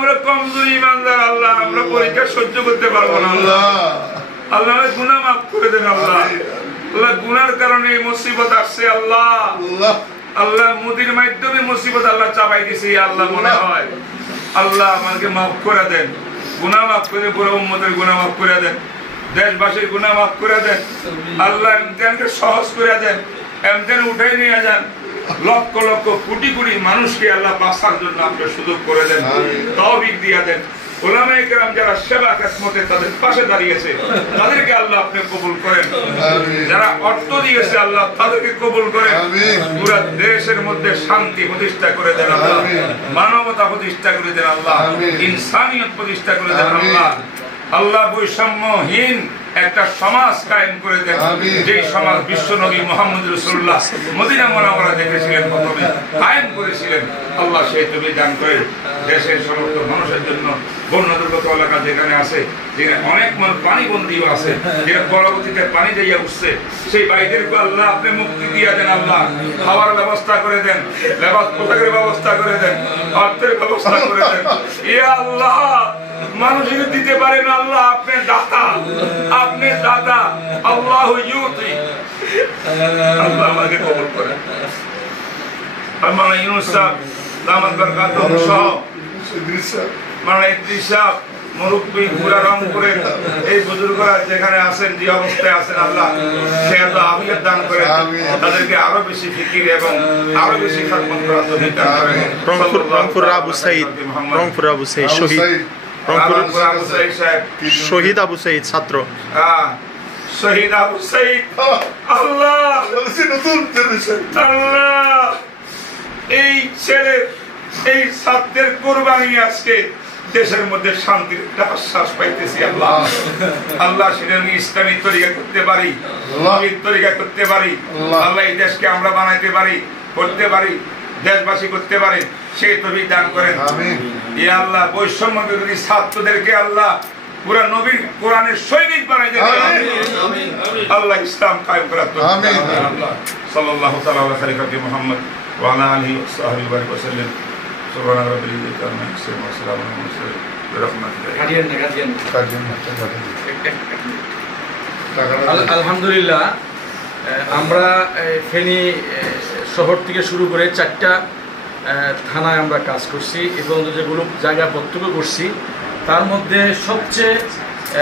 আমরা কমজোরি ইমানদার আল্লাহ, আমরা পরীক্ষা সহ্য করতে পারবো না আল্লাহ। আল্লাহ গুনাহ মাফ করে দেন আল্লাহ। আল্লাহ গুনার কারণে এই মুসিবত আসছে আল্লাহ। আল্লাহ মোদির মাধ্যমে মুসিবত আল্লাহ চাপাই দিছে আল্লাহ মনে হয়। আল্লাহ আমাকে মাফ করে দেন, গুনাহ মাফ করে পুরো উম্মতের গুনাহ মাফ করে দেন, দেশবাসীর গুনাহ মাফ করে দেন আল্লাহ। ইমতিহানকে সহজ করে দেন, ইমতিহান উঠাই নিয়ে যান। লক্ষ লক্ষ কোটি কোটি মানুষকে আল্লাহ বাঁচার জন্য আপনি সুযোগ করে দেন, তৌফিক দিয়ে দেন। উলামায়ে কেরাম যারা সেবা খেদমতে তাদের পাশে দাঁড়িয়েছে তাদেরকে আল্লাহ আপনি কবুল করেন। যারা অর্থ দিয়েছে আল্লাহ তাদেরকে কবুল করেন। পুরো দেশের মধ্যে শান্তি প্রতিষ্ঠা করে দেন আল্লাহ, মানবতা প্রতিষ্ঠা করে দেন আল্লাহ, ইনসানিয়ত প্রতিষ্ঠা করে দেন আল্লাহ। আল্লাহ বৈষম্যহীন একটা সমাজ কায়েম করে দেন, যে সমাজ বিশ্বনবী মুহাম্মদ রাসূলুল্লাহ মদিনা মুনাওয়ারা দেখেছিলেন, প্রথমে কায়েম করেছিলেন। আল্লাহ সেই তৌফিক দান করেন। দেশের সমস্ত মানুষের জন্য বন্যা দুর্গত এলাকা যেখানে আছে, যেখানে অনেক মানুষ পানিবন্দীও আছে, যেখানে পরবর্তীতে পানি দিয়ে উঠছে, সেই ভাইদেরকে আল্লাহ আপনি মুক্তি দিয়ে দেন আল্লাহ। খাওয়ার ব্যবস্থা করে দেন, লেবাস পোশাকের ব্যবস্থা করে দেন, অর্থের ব্যবস্থা করে দেন। ইয়া আল্লাহ, মানুষকে দিতে পারেন আল্লাহ, আপনি দাতা, আপনি দাতা। আল্লাহু ইউতি। আল্লাহ আমাকে কবুল করেন। মাওলানা ইউনূস সাহেব দামাত বরকাতুহু সহ মাওলানা ইদ্রিস সাহেব মুরব্বী পুরা রংপুরের এই বুজুর্গরা যেখানে আছেন, যে অবস্থায় আছেন আল্লাহ সে আল্লাহ আফিয়ত দান করেন, তাদেরকে আরো বেশি ফিকির এবং আরো বেশি খেদমত করার তৌফিক দান করেন। রংপুর আবু সাইদ, রংপুর আবু সাইদ শহীদ, রংপুর আবু সাইদ সাহেব শহীদ আবু সাইদ ছাত্র, শহীদ আবু সাইদ। আল্লাহ আল্লাহ এই ছেলে এই ছাত্রের কোরবানি আজকে দেশের মধ্যে শান্তির একটা আশ্বাস পাইতেছি আল্লাহ। আল্লাহ সেটা আমি ইসলামী তরিকা করতে পারি, নবীর তরিকা করতে পারি আল্লাহ। এই দেশকে আমরা বানাইতে পারি, করতে পারি, দেশবাসী করতে পারে, সেই তৌফিক দান করেন। ইয়া আল্লাহ, বৈষম্য বিরোধী ছাত্রদেরকে আল্লাহ পুরা নবীর কোরআনের সৈনিক বানাই দেন আল্লাহ। ইসলাম কায়েম করার তৌফিক দান করেন আল্লাহ। সাল্লাল্লাহু তাআলা আলা খালিকাতি মুহাম্মদ ওয়া আলা আলিহি ওয়া সাহবিহি ওয়া সাল্লাম। সুবহান রাব্বিল ইজ্জাতি আম্মা ইয়াসিফুন ওয়া সালামুন আলাল মুরসালিন বিরহমাতিল্লাহ। আলহামদুলিল্লাহ, আমরা ফেনী শহর থেকে শুরু করে 4টা থানায় আমরা কাজ করছি এবং যেগুলো জায়গা প্রত্যক্ষ করছি, তার মধ্যে সবচেয়ে